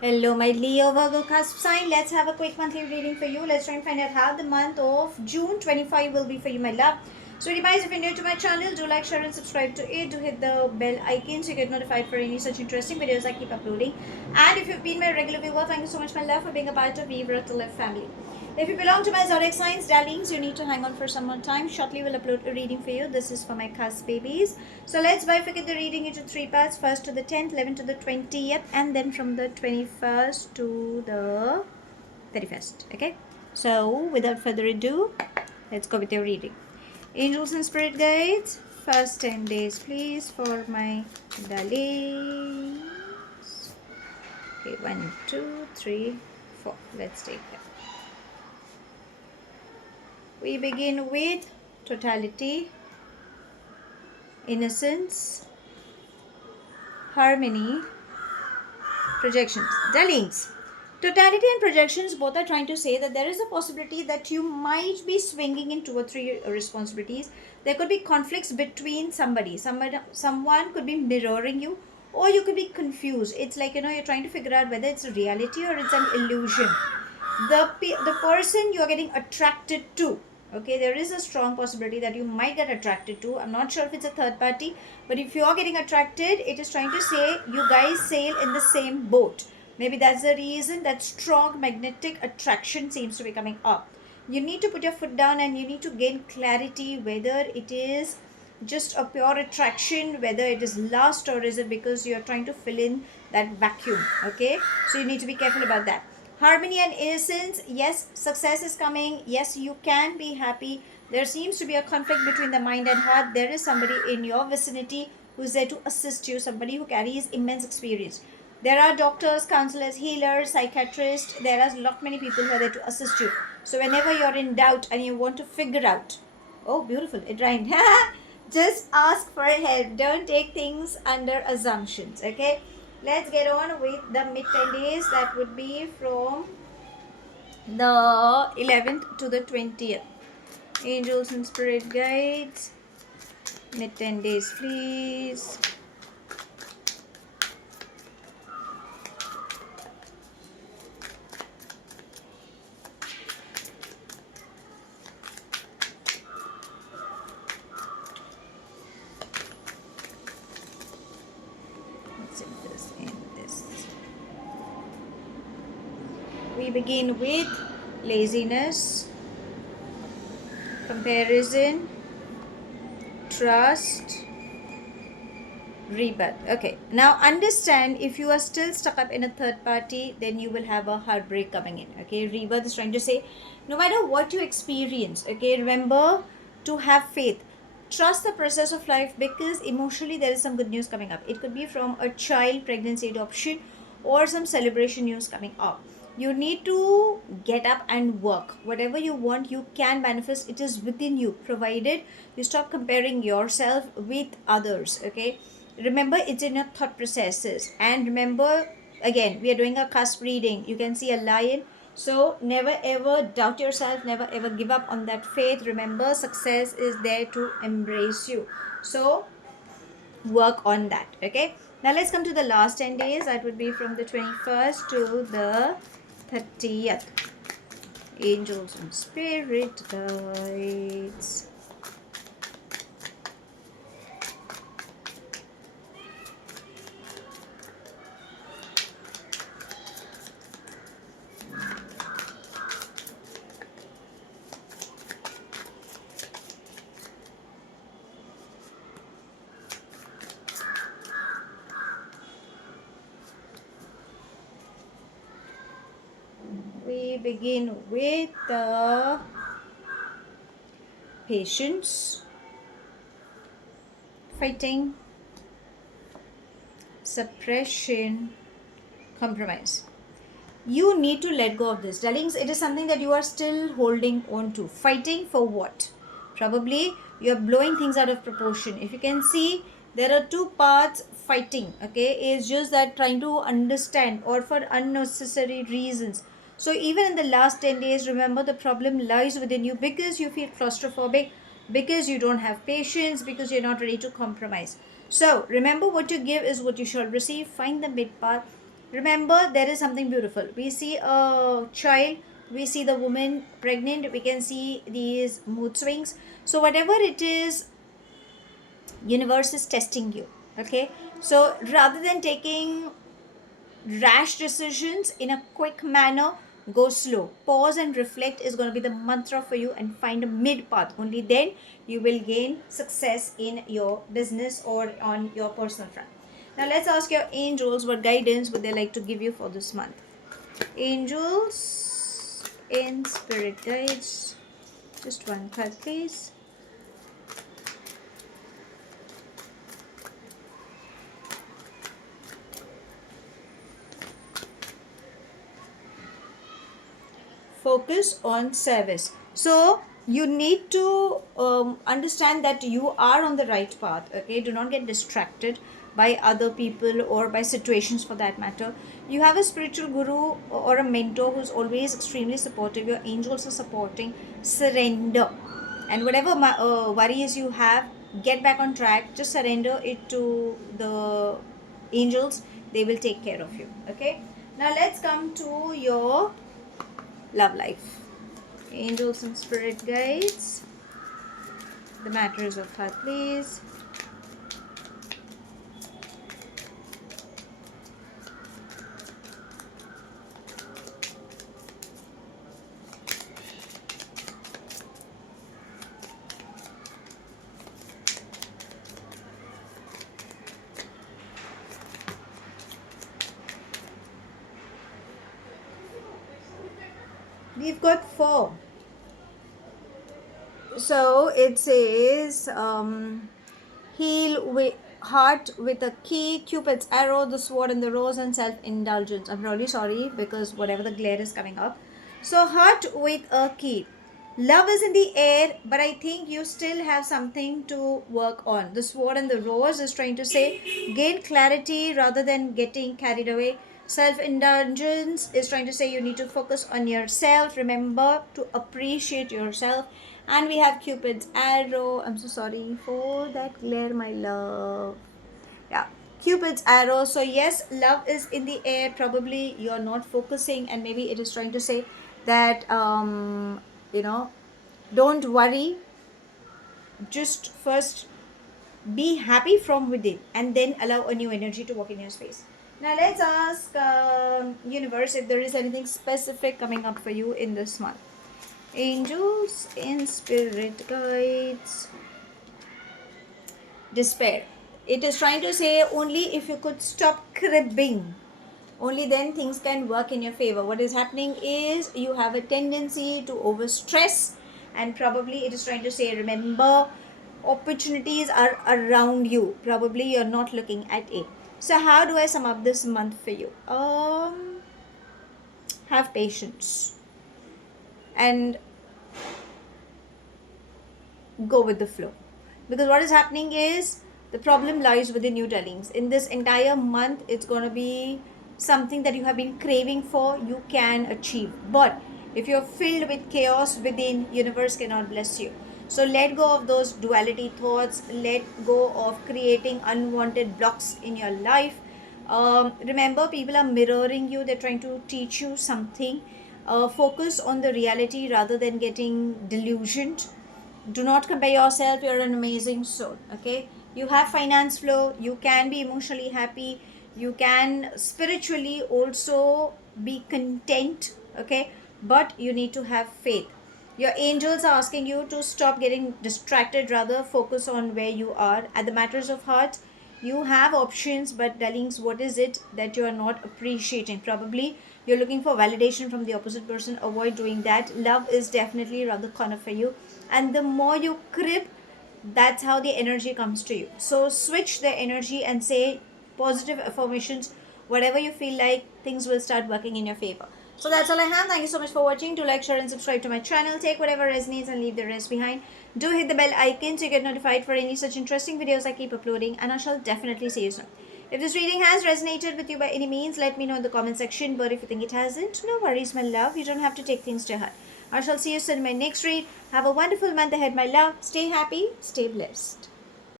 Hello, my Leo Virgo cusp sign. Let's have a quick monthly reading for you. Let's try and find out how the month of June 25 will be for you, my love. So, guys, if you're new to my channel, do like, share, and subscribe to it. Do hit the bell icon so you get notified for any such interesting videos I keep uploading. And if you've been my regular viewer, thank you so much, my love, for being a part of Vibra to Live family. If you belong to my zodiac signs, darlings, you need to hang on for some more time. Shortly, we'll upload a reading for you. This is for my cusp babies. So let's bifurcate the reading into three parts. First to the 10th, 11th to the 20th, and then from the 21st to the 31st. Okay. So without further ado, let's go with your reading. Angels and spirit guides, first 10 days, please, for my darlings. Okay, 1, 2, 3, 4. Let's take that. We begin with totality, innocence, harmony, projections. Darlings, totality and projections both are trying to say that there is a possibility that you might be swinging in 2 or 3 responsibilities. There could be conflicts between someone could be mirroring you, or you could be confused. It's like, you're trying to figure out whether it's a reality or it's an illusion. The person you're getting attracted to, okay, there is a strong possibility that you might get attracted to. I'm not sure if it's a third party, but if you're getting attracted, it is trying to say you guys sail in the same boat. Maybe that's the reason that strong magnetic attraction seems to be coming up. You need to put your foot down and you need to gain clarity whether it is just a pure attraction, whether it is lust, or is it because you're trying to fill in that vacuum. Okay, so you need to be careful about that. Harmony and innocence, yes, success is coming. Yes, you can be happy. There seems to be a conflict between the mind and heart. There is somebody in your vicinity who is there to assist you, somebody who carries immense experience. There are doctors, counselors, healers, psychiatrists. There are lot many people who are there to assist you. So whenever you're in doubt and you want to figure out, oh, beautiful, it rhymed. Just ask for help. Don't take things under assumptions. Okay, let's get on with the mid 10 days. That would be from the 11th to the 20th. Angels and spirit guides, mid 10 days, please. Let's in this, in this. We begin with laziness, comparison, trust, rebirth. Okay, now understand, if you are still stuck up in a third party, then you will have a heartbreak coming in. Okay, rebirth is trying to say no matter what you experience, okay, remember to have faith, trust the process of life, because emotionally there is some good news coming up. It could be from a child, pregnancy, adoption, or some celebration news coming up. You need to get up and work. Whatever you want, you can manifest. It is within you, provided you stop comparing yourself with others. Okay, remember, it's in your thought processes. And remember, again, we are doing a cusp reading. You can see a lion. So never ever doubt yourself, never ever give up on that faith. Remember, success is there to embrace you. So work on that. Okay, now let's come to the last 10 days. That would be from the 21st to the 30th. Angels and spirit guides. We begin with the patience, fighting, suppression, compromise. You need to let go of this, darlings. It is something that you are still holding on to. Fighting for what? Probably you are blowing things out of proportion. If you can see, there are two parts fighting. Okay, it's just that trying to understand, or for unnecessary reasons. So even in the last 10 days, remember, the problem lies within you, because you feel claustrophobic, because you don't have patience, because you're not ready to compromise. So remember, what you give is what you shall receive. Find the mid path. Remember, there is something beautiful. We see a child, we see the woman pregnant, we can see these mood swings. So whatever it is, universe is testing you. Okay, so rather than taking rash decisions in a quick manner, go slow, pause and reflect is going to be the mantra for you, and find a mid path. Only then you will gain success in your business or on your personal front. Now let's ask your angels what guidance would they like to give you for this month. Angels in spirit guides, just one card please. Focus on service. So you need to understand that you are on the right path. Okay, do not get distracted by other people or by situations for that matter. You have a spiritual guru or a mentor who's always extremely supportive. Your angels are supporting. Surrender, and whatever worries you have, get back on track. Just surrender it to the angels. They will take care of you. Okay, now let's come to your love life. Angels and spirit guides, the matters of heart please. We've got 4. So it says heal with heart with a key, Cupid's arrow, the sword and the rose, and self-indulgence. I'm really sorry because whatever the glare is coming up. So heart with a key. Love is in the air, but I think you still have something to work on. The sword and the rose is trying to say gain clarity rather than getting carried away. Self-indulgence is trying to say you need to focus on yourself. Remember to appreciate yourself. And we have Cupid's arrow. I'm so sorry for that glare, my love. Yeah, Cupid's arrow. So yes, love is in the air. Probably you're not focusing, and maybe it is trying to say that you know, don't worry. Just first be happy from within, and then allow a new energy to walk in your space. Now let's ask universe if there is anything specific coming up for you in this month. Angels in spirit guides. Despair. It is trying to say only if you could stop cribbing, only then things can work in your favor. What is happening is you have a tendency to overstress, and probably it is trying to say remember opportunities are around you. Probably you're not looking at it. So how do I sum up this month for you? Have patience and go with the flow, because what is happening is the problem lies within you, darlings. In this entire month, it's going to be something that you have been craving for, you can achieve. But if you're filled with chaos within, universe cannot bless you. So let go of those duality thoughts, let go of creating unwanted blocks in your life. Remember, people are mirroring you, they're trying to teach you something. Focus on the reality rather than getting delusioned. Do not compare yourself, you're an amazing soul. Okay, you have finance flow, you can be emotionally happy, you can spiritually also be content. Okay, but you need to have faith. Your angels are asking you to stop getting distracted, rather focus on where you are at the matters of heart. You have options, but darlings, what is it that you are not appreciating? Probably you're looking for validation from the opposite person. Avoid doing that. Love is definitely around the corner for you, and the more you crib, that's how the energy comes to you. So switch the energy and say positive affirmations. Whatever you feel like, things will start working in your favor. So that's all I have. Thank you so much for watching. Do like, share and subscribe to my channel. Take whatever resonates and leave the rest behind. Do hit the bell icon so you get notified for any such interesting videos I keep uploading, and I shall definitely see you soon. If this reading has resonated with you by any means, let me know in the comment section. But if you think it hasn't, no worries, my love. You don't have to take things to heart. I shall see you soon in my next read. Have a wonderful month ahead, my love. Stay happy, stay blessed.